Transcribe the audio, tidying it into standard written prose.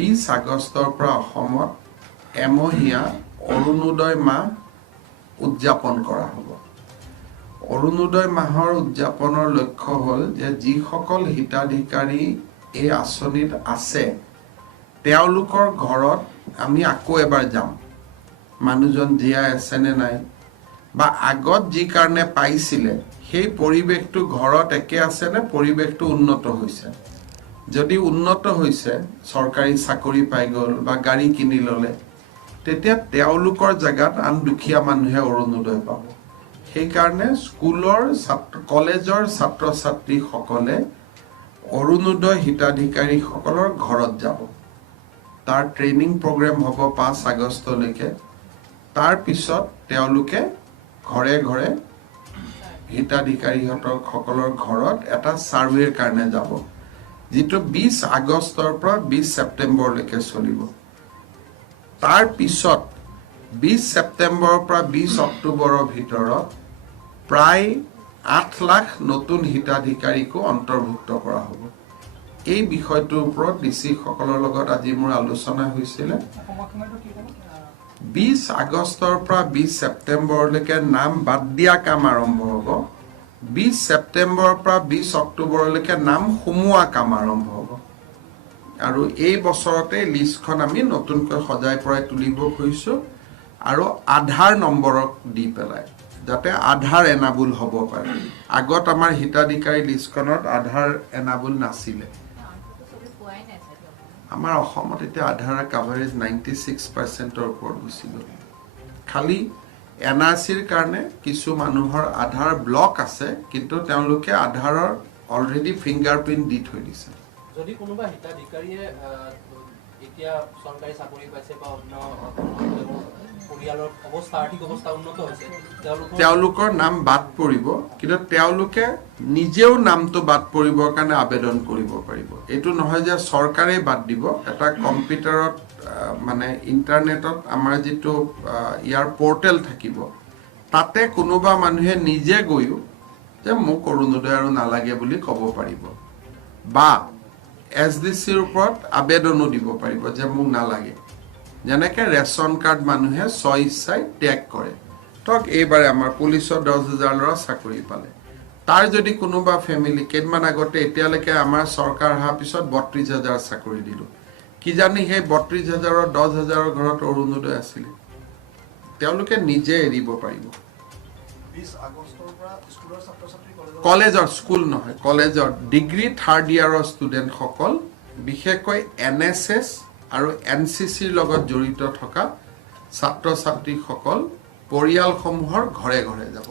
20 আগষ্টৰ পৰা অসমত এমহীয়া অৰুণোদয় মাহ উদযাপন কৰা হ'ব। অৰুণোদয় মাহৰ উদযাপনৰ লক্ষ্য হ'ল যে যিসকল হিতাধিকাৰী এই আঁচনিত আছে তেওঁলোকৰ ঘৰত আমি আকৌ এবাৰ যাম, মানুহজন জীয়াই আছে নে নাই, বা আগত যি কাৰণে পাইছিলে সেই পৰিৱেশটো ঘৰত একে আছে নে পৰিৱেশটো উন্নত হৈছে। যদি উন্নত হৈছে, চৰকাৰী চাকৰি পাই গ'ল বা গাড়ী কিনি ল'লে, তেতিয়া তেওঁলোকৰ জেগাত আন দুখীয়া মানুহে অৰুণোদয় পাব। সেইকাৰণে স্কুলৰ কলেজৰ ছাত্ৰ ছাত্ৰীসকলে অৰুণোদয় হিতাধিকাৰীসকলৰ ঘৰত যাব। তাৰ ট্ৰেইনিং প্ৰগ্ৰেম হ'ব 5 আগষ্টলৈকে। তাৰ পিছত তেওঁলোকে ঘৰে ঘৰে হিতাধিকাৰীসকলৰ ঘৰত এটা ছাৰ্ভেৰ কাৰণে যাব, যিটো 20 আগষ্টৰ পৰা 20 ছেপ্টেম্বৰলৈকে চলিব। তাৰ পিছত 20 ছেপ্টেম্বৰৰ পৰা 20 অক্টোবৰৰ ভিতৰত প্ৰায় 8 লাখ নতুন হিতাধিকাৰীকো অন্তৰ্ভুক্ত কৰা হ'ব। এই বিষয়টোৰ ওপৰত ডিচিসকলৰ লগত আজি মোৰ আলোচনা হৈছিলে। 20 আগষ্টৰ পৰা 20 ছেপ্টেম্বৰলৈকে নাম বাদ দিয়া কাম আৰম্ভ হ'ব। 20 ছেপ্টেম্বৰৰ পৰা 20 অক্টোবৰলৈকে নাম সোমোৱা কাম আৰম্ভ হ'ব। আৰু এই বছৰতে লিষ্টখন আমি নতুনকৈ সজাই পৰাই তুলিব খুজিছোঁ, আৰু আধাৰ নম্বৰক দি পেলাই, যাতে আধাৰ এনাবুল হ'ব পাৰে। আগত আমাৰ হিতাধিকাৰী লিষ্টখনত আধাৰ এনাবুল নাছিলে। আমাৰ অসমত এতিয়া আধাৰৰ কাভাৰেজ 96%ৰ ওপৰত গুচি গ'ল। খালি NRCৰ কাৰণে কিছু মানুহৰ আধাৰ ব্লক আছে, কিন্তু তেওঁলোকে আধাৰৰ অলৰেডি ফিংগাৰপ্ৰিণ্ট দি থৈ দিছে। যদি কোনোবা হিতাধিকাৰীয়ে এতিয়া চৰকাৰী চাকৰি পাইছে বা অন্য পৰিয়ালৰ অৱস্থা আৰ্থিক অৱস্থা উন্নত হৈছে, তেওঁলোকৰ নাম বাদ পৰিব, কিন্তু তেওঁলোকে নিজেও নামটো বাদ পৰিবৰ কাৰণে আবেদন কৰিব পাৰিব। এইটো নহয় যে চৰকাৰে বাদ দিব। এটা কম্পিউটাৰত মানে ইণ্টাৰনেটত আমাৰ যিটো ইয়াৰ পৰ্টেল থাকিব, তাতে কোনোবা মানুহে নিজে গৈও যে মোক অৰুণোদয় আৰু নালাগে বুলি ক'ব পাৰিব, বা SDCৰ ওপৰত আবেদনো দিব পাৰিব যে মোক নালাগে। যেনেকৈ ৰেচন কাৰ্ড মানুহে স্বইচ্ছাই ত্যাগ কৰে। ধৰক এইবাৰে আমাৰ পুলিচৰ 10,000 ল'ৰা চাকৰি পালে, তাৰ যদি কোনোবা ফেমিলি কেইদিনমান আগতে এতিয়ালৈকে আমাৰ চৰকাৰ অহাৰ পিছত 32,000 চাকৰি দিলোঁ, কিজানি সেই 32,000ৰ 10,000ৰ ঘৰত অৰুণোদয় আছিলে, তেওঁলোকে নিজে এৰিব পাৰিব। কলেজৰ, স্কুল নহয়, কলেজৰ ডিগ্ৰী 3rd ইয়াৰৰ ষ্টুডেণ্টসকল, বিশেষকৈ NSS আৰু NCCৰ লগত জড়িত থকা ছাত্ৰ ছাত্ৰীসকল পৰিয়ালসমূহৰ ঘৰে ঘৰে যাব।